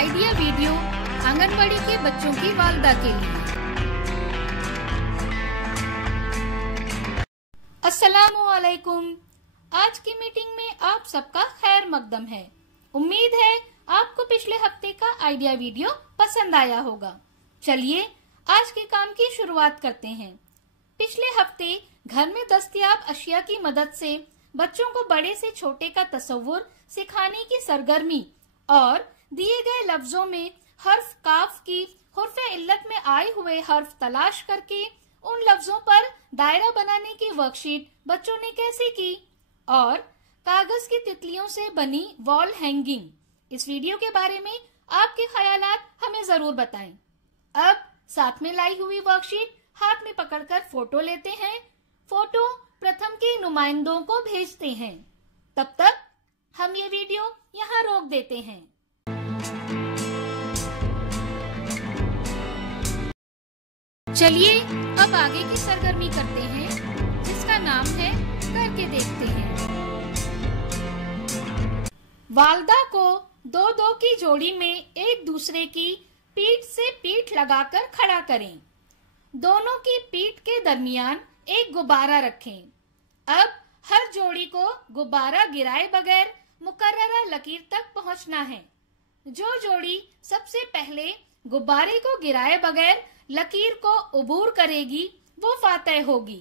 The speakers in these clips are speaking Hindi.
आइडिया वीडियो आंगनबाड़ी के बच्चों की वालदा के लिए। अस्सलामुअलैकुम। आज की मीटिंग में आप सबका खैर मकदम है। उम्मीद है आपको पिछले हफ्ते का आइडिया वीडियो पसंद आया होगा। चलिए आज के काम की शुरुआत करते हैं। पिछले हफ्ते घर में दस्तयाब अशिया की मदद से बच्चों को बड़े से छोटे का तसव्वुर सिखाने की सरगर्मी और दिए गए लफ्जों में हर्फ काफ की हुर्फ़े इल्लत में आए हुए हर्फ तलाश करके उन लफ्जों पर दायरा बनाने की वर्कशीट बच्चों ने कैसे की और कागज की तितलियों से बनी वॉल हैंगिंग, इस वीडियो के बारे में आपके ख्यालात हमें जरूर बताएं। अब साथ में लाई हुई वर्कशीट हाथ में पकड़कर फोटो लेते हैं। फोटो प्रथम के नुमाइंदों को भेजते हैं। तब तक हम ये वीडियो यहाँ रोक देते हैं। चलिए अब आगे की सरगर्मी करते हैं, जिसका नाम है करके देखते हैं। वालदा को दो दो की जोड़ी में एक दूसरे की पीठ से पीठ लगाकर खड़ा करें। दोनों की पीठ के दरमियान एक गुब्बारा रखें। अब हर जोड़ी को गुब्बारा गिराए बगैर मुकर्ररा लकीर तक पहुंचना है। जो जोड़ी सबसे पहले गुब्बारे को गिराए बगैर लकीर को उबूर करेगी वो फातेह होगी।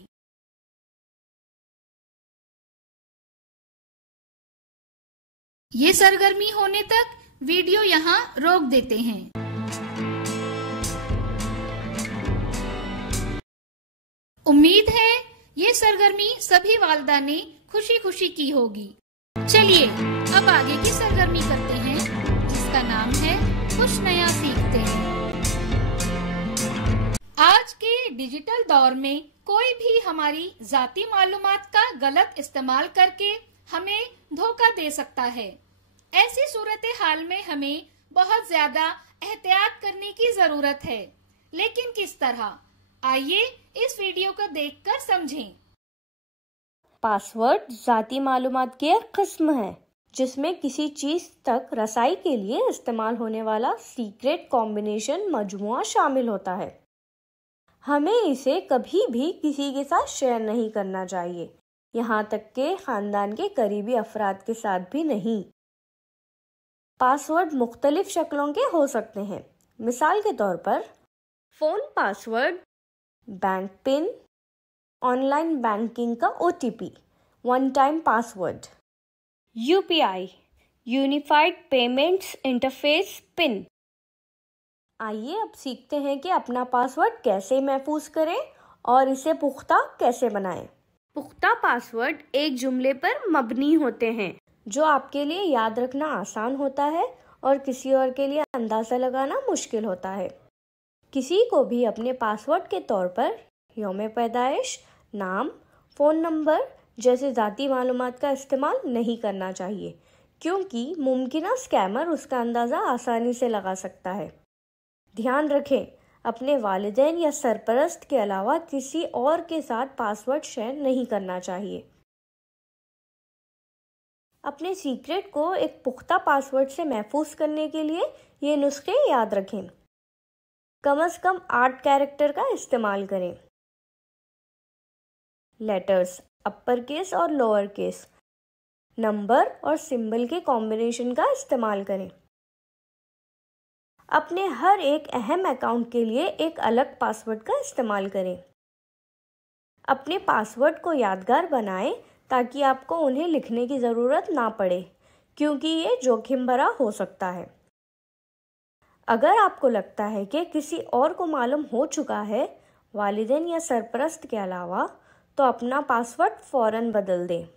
ये सरगर्मी होने तक वीडियो यहाँ रोक देते हैं। उम्मीद है ये सरगर्मी सभी वालिदा ने खुशी खुशी की होगी। चलिए अब आगे की सरगर्मी करते हैं, जिसका नाम है कुछ नया सीखते हैं। आज के डिजिटल दौर में कोई भी हमारी जाती मालूमात का गलत इस्तेमाल करके हमें धोखा दे सकता है। ऐसी सूरत हाल में हमें बहुत ज्यादा एहतियात करने की जरूरत है, लेकिन किस तरह? आइए इस वीडियो को देखकर समझें। पासवर्ड जाती मालूमात की एक किस्म है जिसमें किसी चीज तक रसाई के लिए इस्तेमाल होने वाला सीक्रेट कॉम्बिनेशन मजमुआ शामिल होता है। हमें इसे कभी भी किसी के साथ शेयर नहीं करना चाहिए, यहाँ तक के खानदान के करीबी अफराद के साथ भी नहीं। पासवर्ड मुख्तलिफ शक्लों के हो सकते हैं। मिसाल के तौर पर phone password, bank pin, online banking का OTP, one time password, UPI unified payments interface pin. आइए अब सीखते हैं कि अपना पासवर्ड कैसे महफूज करें और इसे पुख्ता कैसे बनाएं। पुख्ता पासवर्ड एक जुमले पर मबनी होते हैं जो आपके लिए याद रखना आसान होता है और किसी और के लिए अंदाज़ा लगाना मुश्किल होता है। किसी को भी अपने पासवर्ड के तौर पर यौम पैदाइश, नाम, फ़ोन नंबर जैसे ज़ाती मालूमात का इस्तेमाल नहीं करना चाहिए, क्योंकि मुमकिना स्कैमर उसका अंदाज़ा आसानी से लगा सकता है। ध्यान रखें, अपने वालिदैन या सरपरस्त के अलावा किसी और के साथ पासवर्ड शेयर नहीं करना चाहिए। अपने सीक्रेट को एक पुख्ता पासवर्ड से महफूज करने के लिए ये नुस्खे याद रखें। कम से कम 8 कैरेक्टर का इस्तेमाल करें। लेटर्स अपर केस और लोअर केस, नंबर और सिंबल के कॉम्बिनेशन का इस्तेमाल करें। अपने हर एक अहम अकाउंट के लिए एक अलग पासवर्ड का इस्तेमाल करें। अपने पासवर्ड को यादगार बनाएं ताकि आपको उन्हें लिखने की ज़रूरत ना पड़े, क्योंकि ये जोखिम भरा हो सकता है। अगर आपको लगता है कि किसी और को मालूम हो चुका है, वालिदैन या सरपरस्त के अलावा, तो अपना पासवर्ड फ़ौरन बदल दें।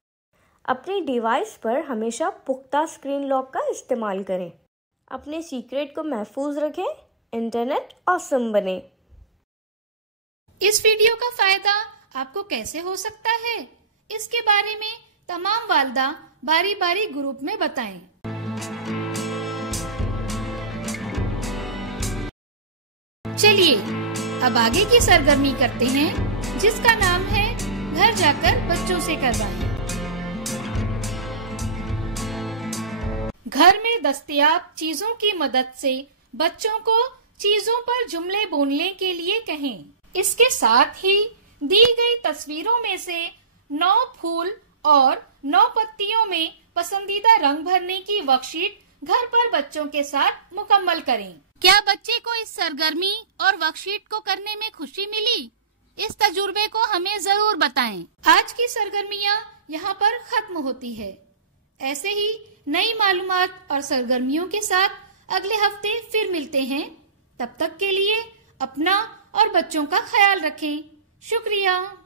अपनी डिवाइस पर हमेशा पुख्ता स्क्रीन लॉक का इस्तेमाल करें। अपने सीक्रेट को महफूज रखें। इंटरनेट ऑसम बने। इस वीडियो का फायदा आपको कैसे हो सकता है, इसके बारे में तमाम वालिदा बारी बारी ग्रुप में बताएं। चलिए अब आगे की सरगर्मी करते हैं, जिसका नाम है घर जाकर बच्चों से करवाएं। घर में दस्तयाब चीजों की मदद से बच्चों को चीजों पर जुमले बोलने के लिए कहें। इसके साथ ही दी गई तस्वीरों में से 9 फूल और 9 पत्तियों में पसंदीदा रंग भरने की वर्कशीट घर पर बच्चों के साथ मुकम्मल करें। क्या बच्चे को इस सरगर्मी और वर्कशीट को करने में खुशी मिली? इस तजुर्बे को हमें जरूर बताएं। आज की सरगर्मियाँ यहाँ पर खत्म होती है। ऐसे ही नई मालूमात और सरगर्मियों के साथ अगले हफ्ते फिर मिलते हैं। तब तक के लिए अपना और बच्चों का ख्याल रखें। शुक्रिया।